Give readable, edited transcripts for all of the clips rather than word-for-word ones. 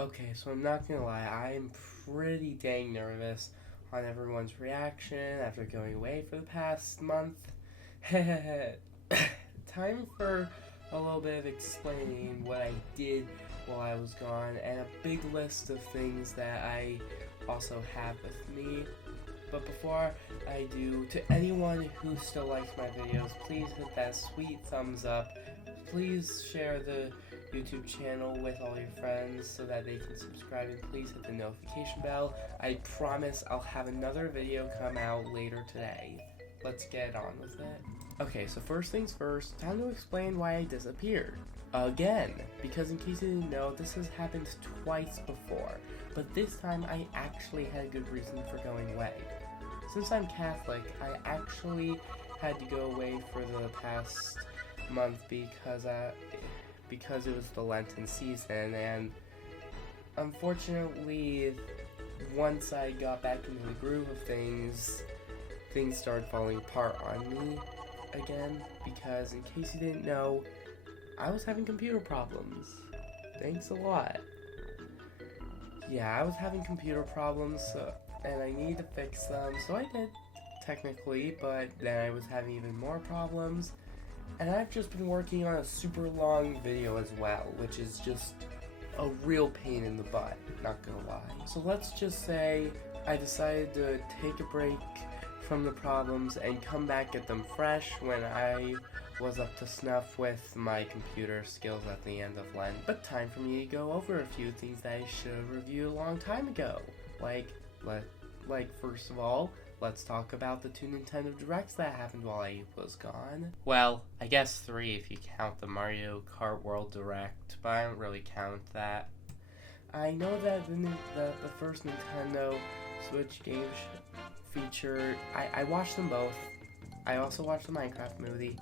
Okay, so I'm not gonna lie, I'm pretty dang nervous on everyone's reaction after going away for the past month. Time for a little bit of explaining what I did while I was gone and a big list of things that I also have with me. But before I do, to anyone who still likes my videos, please hit that sweet thumbs up. Please share the YouTube channel with all your friends so that they can subscribe, and please hit the notification bell. I promise I'll have another video come out later today. Let's get on with it. Okay, so first things first, time to explain why I disappeared. Again, because in case you didn't know, this has happened twice before, but this time I actually had a good reason for going away. Since I'm Catholic, I actually had to go away for the past month because it was the Lenten season, and unfortunately, once I got back into the groove of things started falling apart on me again, because in case you didn't know, I was having computer problems. Thanks a lot. Yeah, I was having computer problems, and I needed to fix them, so I did, technically, but then I was having even more problems. And I've just been working on a super long video as well, which is just a real pain in the butt, not gonna lie. So let's just say I decided to take a break from the problems and come back at them fresh when I was up to snuff with my computer skills at the end of Lent. But time for me to go over a few things that I should have reviewed a long time ago. Like first of all, let's talk about the 2 Nintendo Directs that happened while I was gone. Well, I guess 3 if you count the Mario Kart World Direct, but I don't really count that. I know that the first Nintendo Switch game featured, I watched them both. I also watched the Minecraft movie,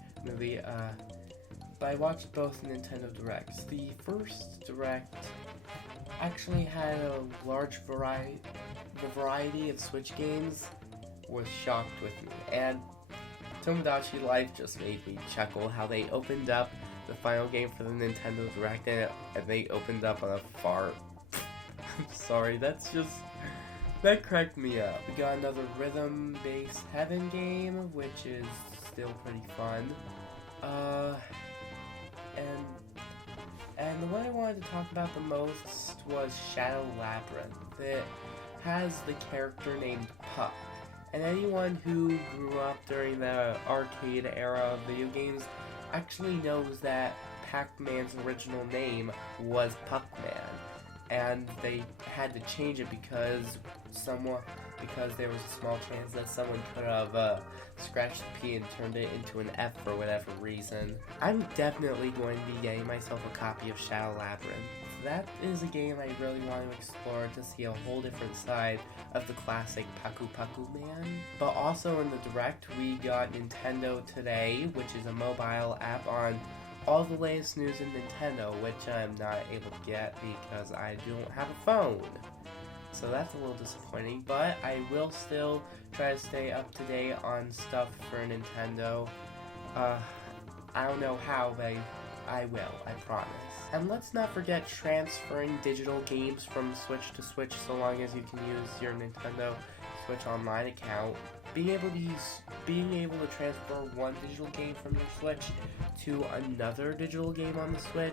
but I watched both Nintendo Directs. The first Direct actually had a large variety of Switch games. Was shocked with me, and Tomodachi Life just made me chuckle how they opened up the final game for the Nintendo Direct and they opened up on a fart. I'm sorry, that cracked me up. We got another rhythm-based Heaven game, which is still pretty fun. And the one I wanted to talk about the most was Shadow Labyrinth. It has the character named Puck. And anyone who grew up during the arcade era of video games actually knows that Pac-Man's original name was Puckman. And they had to change it because there was a small chance that someone could have scratched the P and turned it into an F for whatever reason. I'm definitely going to be getting myself a copy of Shadow Labyrinth. That is a game I really want to explore to see a whole different side of the classic Paku Paku Man. But also in the Direct, we got Nintendo Today, which is a mobile app on all the latest news in Nintendo, which I'm not able to get because I don't have a phone. So that's a little disappointing, but I will still try to stay up to date on stuff for Nintendo. I don't know how, but I will, I promise. And let's not forget transferring digital games from Switch to Switch so long as you can use your Nintendo Switch Online account. Being able to transfer one digital game from your Switch to another digital game on the Switch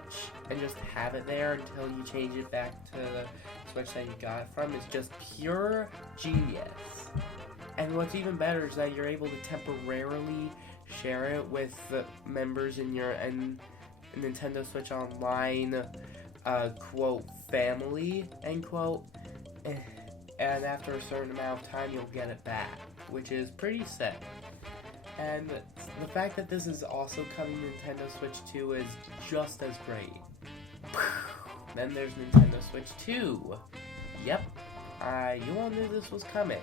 and just have it there until you change it back to the Switch that you got it from is just pure genius. And what's even better is that you're able to temporarily share it with the members in your Nintendo Switch Online, quote, family, end quote, and after a certain amount of time you'll get it back, which is pretty sick. And the fact that this is also coming to Nintendo Switch 2 is just as great. Then there's Nintendo Switch 2. Yep, you all knew this was coming.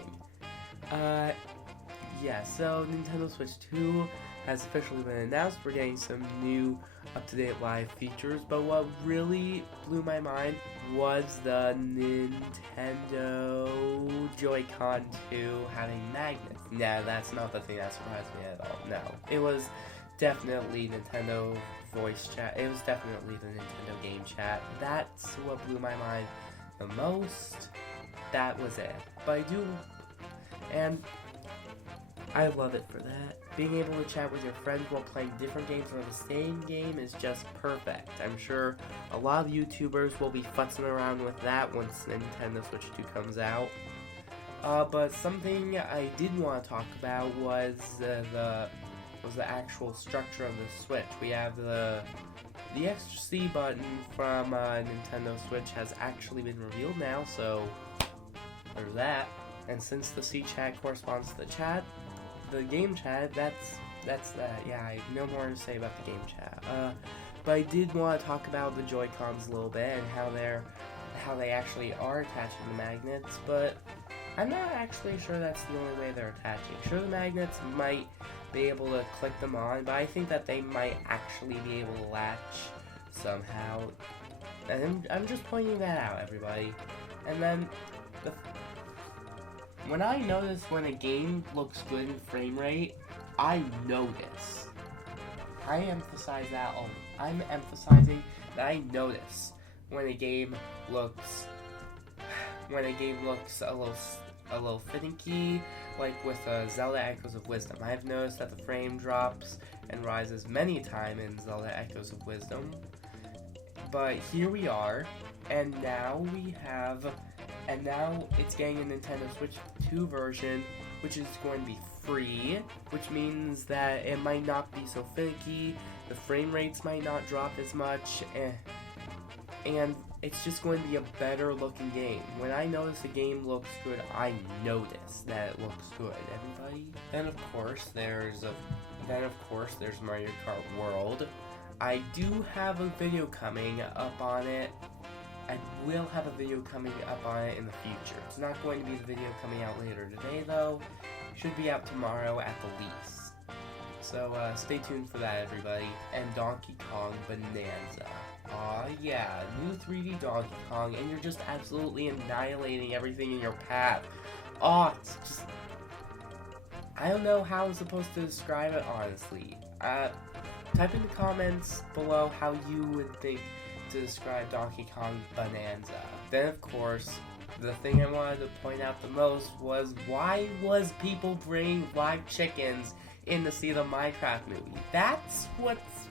Yeah, so Nintendo Switch 2 has officially been announced. We're getting some new up-to-date live features, but what really blew my mind was the Nintendo Joy-Con 2 having magnets. No, that's not the thing that surprised me at all. No, it was definitely Nintendo voice chat. It was definitely the Nintendo game chat. That's what blew my mind the most, that was it. But and I love it for that. Being able to chat with your friends while playing different games or the same game is just perfect. I'm sure a lot of YouTubers will be futzing around with that once Nintendo Switch 2 comes out. But something I did want to talk about was the actual structure of the Switch. We have the extra C button from Nintendo Switch has actually been revealed now, so there's that. And since the C chat corresponds to the game chat, that's that. Yeah, I have no more to say about the game chat. But I did want to talk about the Joy-Cons a little bit and how they actually are attaching the magnets, but I'm not actually sure that's the only way they're attaching. Sure, the magnets might be able to click them on, but I think that they might actually be able to latch somehow. And I'm just pointing that out, everybody. And then, when I notice when a game looks good in frame rate, I notice. I emphasize that all. I'm emphasizing that I notice when a game looks a little finicky, like with Zelda Echoes of Wisdom. I've noticed that the frame drops and rises many times in Zelda Echoes of Wisdom. But here we are, and now it's getting a Nintendo Switch 2 version, which is going to be free, which means that it might not be so finicky, the frame rates might not drop as much, and it's just going to be a better looking game. When I notice a game looks good, I notice that it looks good, everybody. Then of course there's Mario Kart World. I do have a video coming up on it. I will have a video coming up on it in the future. It's not going to be the video coming out later today though. It should be out tomorrow at the least. So stay tuned for that, everybody. And Donkey Kong Bonanza. Aw, yeah, new 3D Donkey Kong, and you're just absolutely annihilating everything in your path. Aw, it's just... I don't know how I'm supposed to describe it, honestly. Type in the comments below how you would think to describe Donkey Kong Bonanza. Then, of course, the thing I wanted to point out the most was, why was people bringing live chickens in to see the Minecraft movie? That's what's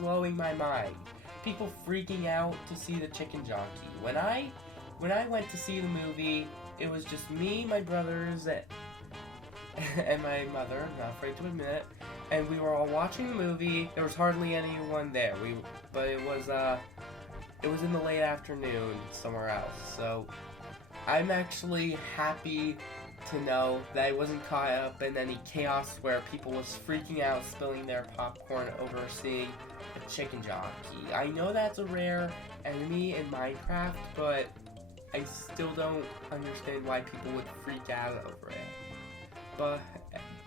blowing my mind. People freaking out to see the chicken jockey. When I went to see the movie, it was just me, my brothers, and my mother, I'm not afraid to admit it, and we were all watching the movie. There was hardly anyone there. But it was in the late afternoon somewhere else. So I'm actually happy to know that I wasn't caught up in any chaos where people was freaking out, spilling their popcorn over seeing a chicken jockey. I know that's a rare enemy in Minecraft, but I still don't understand why people would freak out over it.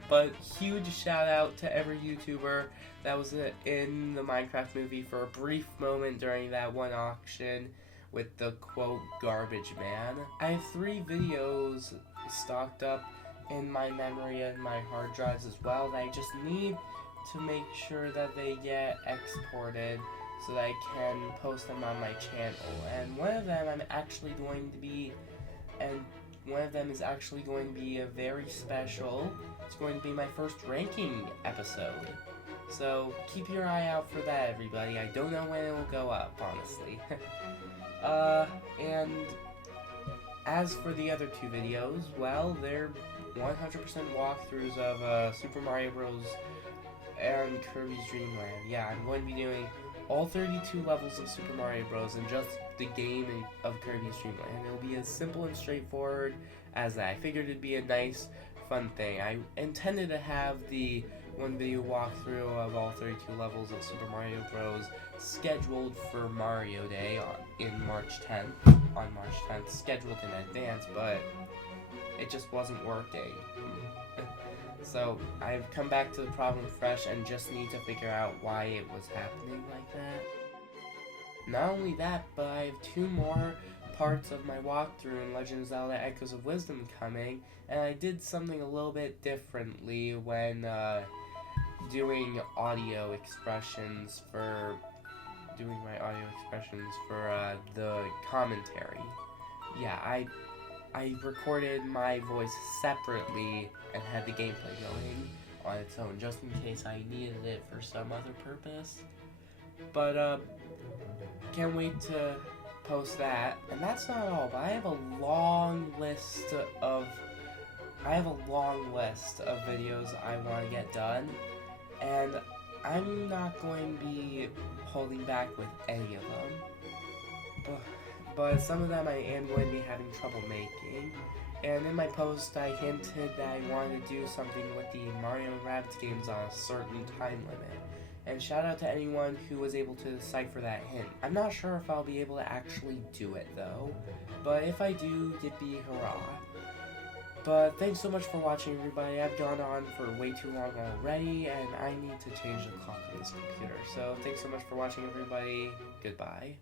But huge shout out to every YouTuber that was in the Minecraft movie for a brief moment during that one auction with the quote garbage man. I have 3 videos stocked up in my memory and my hard drives as well that I just need to make sure that they get exported so that I can post them on my channel. And one of them is actually going to be a very special. It's going to be my first ranking episode. So keep your eye out for that, everybody. I don't know when it will go up, honestly. And as for the other 2 videos, well, they're 100% walkthroughs of Super Mario Bros. And Kirby's Dream Land. Yeah, I'm going to be doing all 32 levels of Super Mario Bros. And just the game of Kirby's Dream Land. It'll be as simple and straightforward as that. I figured it'd be a nice, fun thing. I intended to have the one video walkthrough of all 32 levels of Super Mario Bros. Scheduled for Mario Day on March 10th, scheduled in advance, but it just wasn't working. So I've come back to the problem fresh and just need to figure out why it was happening like that. Not only that, but I have 2 more parts of my walkthrough in Legend of Zelda Echoes of Wisdom coming, and I did something a little bit differently when doing audio expressions for doing my audio expressions for the commentary. Yeah, I recorded my voice separately and had the gameplay going on its own, just in case I needed it for some other purpose. But can't wait to post that. And that's not all, but I have a long list of videos I want to get done, and I'm not going to be holding back with any of them. But some of them I am going to be having trouble making. And in my post, I hinted that I wanted to do something with the Mario and Rabbids games on a certain time limit. And shout out to anyone who was able to decipher that hint. I'm not sure if I'll be able to actually do it though, but if I do, yippee hurrah. But thanks so much for watching, everybody. I've gone on for way too long already, and I need to change the clock on this computer. So thanks so much for watching, everybody. Goodbye.